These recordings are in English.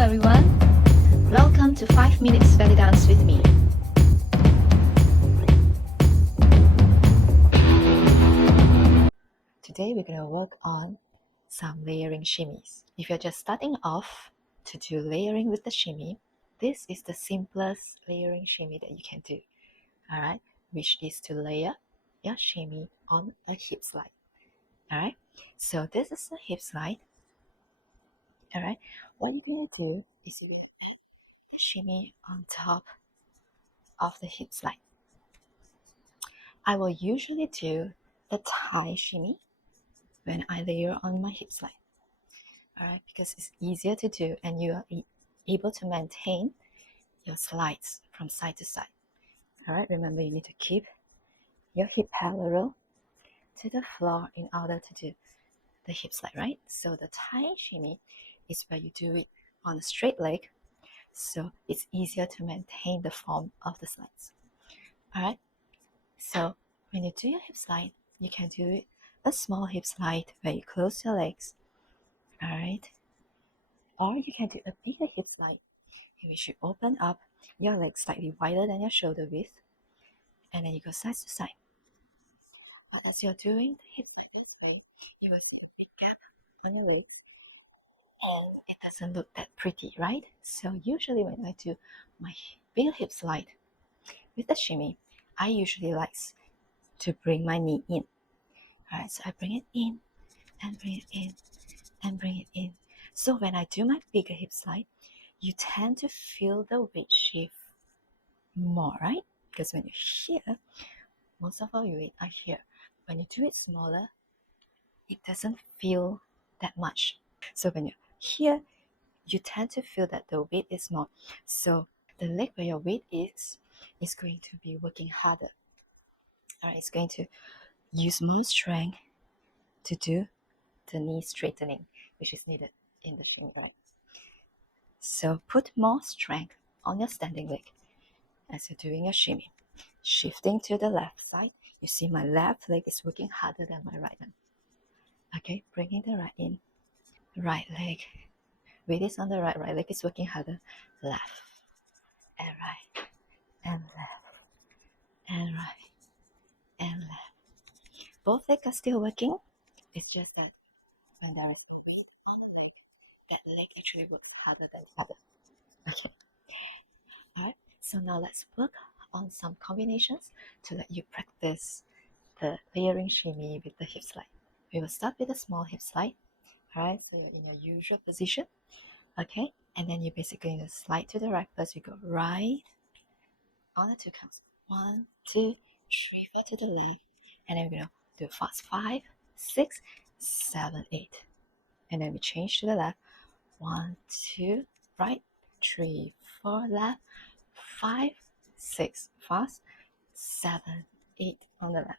everyone. Welcome to 5 Minutes Bellydance with me. Today we're going to work on some layering shimmies. If you're just starting off to do layering with the shimmy, this is the simplest layering shimmy that you can do. Alright, which is to layer your shimmy on a hip slide. Alright, so this is a hip slide. Alright, what you're going to do is the shimmy on top of the hip slide. I will usually do the tie shimmy when I layer on my hip slide. Alright, because it's easier to do and you are able to maintain your slides from side to side. Alright, remember you need to keep your hip parallel to the floor in order to do the hip slide, right? So the tie shimmy is where you do it on a straight leg, so it's easier to maintain the form of the slides. Alright, so when you do your hip slide, you can do it a small hip slide where you close your legs. Alright, or you can do a bigger hip slide in which you open up your legs slightly wider than your shoulder width, and then you go side to side. But as you're doing the hip slide this way, you will feel a big gap on your leg, and it doesn't look that pretty, right? So usually when I do my big hip slide with the shimmy, I usually like to bring my knee in. Alright, so I bring it in and bring it in and bring it in. So when I do my bigger hip slide, you tend to feel the weight shift more, right? Because when you're here, most of our weight are here. When you do it smaller, it doesn't feel that much. So when you're here, you tend to feel that the weight is more. So the leg where your weight is going to be working harder. Alright, it's going to use more strength to do the knee straightening, which is needed in the shimmy, right? So put more strength on your standing leg as you're doing your shimmy. Shifting to the left side, you see my left leg is working harder than my right one. Okay, bringing the right in. Right leg, weight is on the right leg is working harder. Left and right and left and right and left. Both legs are still working. It's just that when there is weight on the leg, that leg actually works harder than the other. Okay. Alright, so now let's work on some combinations to let you practice the layering shimmy with the hip slide. We will start with a small hip slide. Alright, so you're in your usual position. Okay, and then you're basically going to slide to the right first. You go right on the 2 counts. 1, 2, 3, 4 to the left. And then we're going to do fast 5, 6, 7, 8. And then we change to the left. 1, 2, right, 3, 4, left, 5, 6, fast, 7, 8 on the left.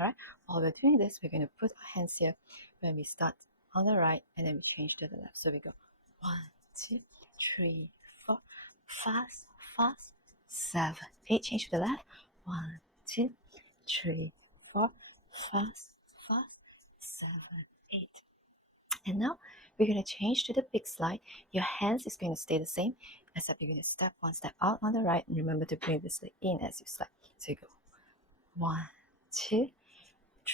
Alright, while we're doing this, we're going to put our hands here when we start on the right and then we change to the left. So we go 1, 2, 3, 4, fast, fast, 7, 8, change to the left. 1, 2, 3, 4, fast, fast, 7, 8. And now we're going to change to the big slide. Your hands is going to stay the same, except you're going to step one step out on the right, and remember to bring this leg in as you slide. So you go 1, 2,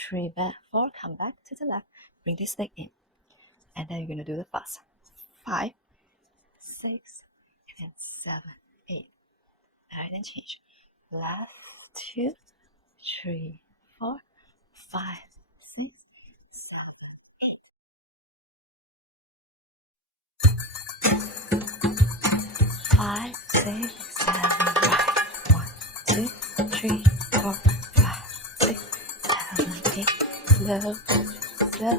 3, back, 4, come back to the left, bring this leg in, and then you're going to do the fast 5, 6, and 7, 8. Alright, then change left, 2, 3, 4, 5, 6, 7, 5, 6, 7, right. 1, 2, 3, 4, 5, 6, 7, 8. Slow, slow,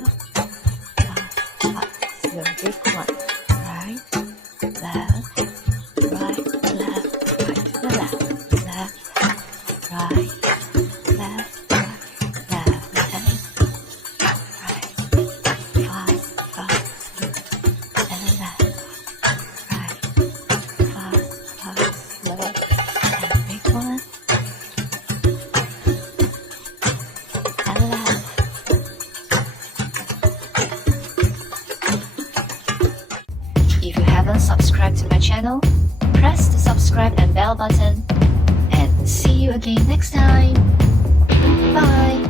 fast, slow. Big one. Right, left, right, left, right to the left, left, right, left, right, left, and right. Fast, fast, slow, and left, right. Fast, slow, and big one, and left. haven't subscribed to my channel, press the subscribe and bell button, and see you again next time. Bye!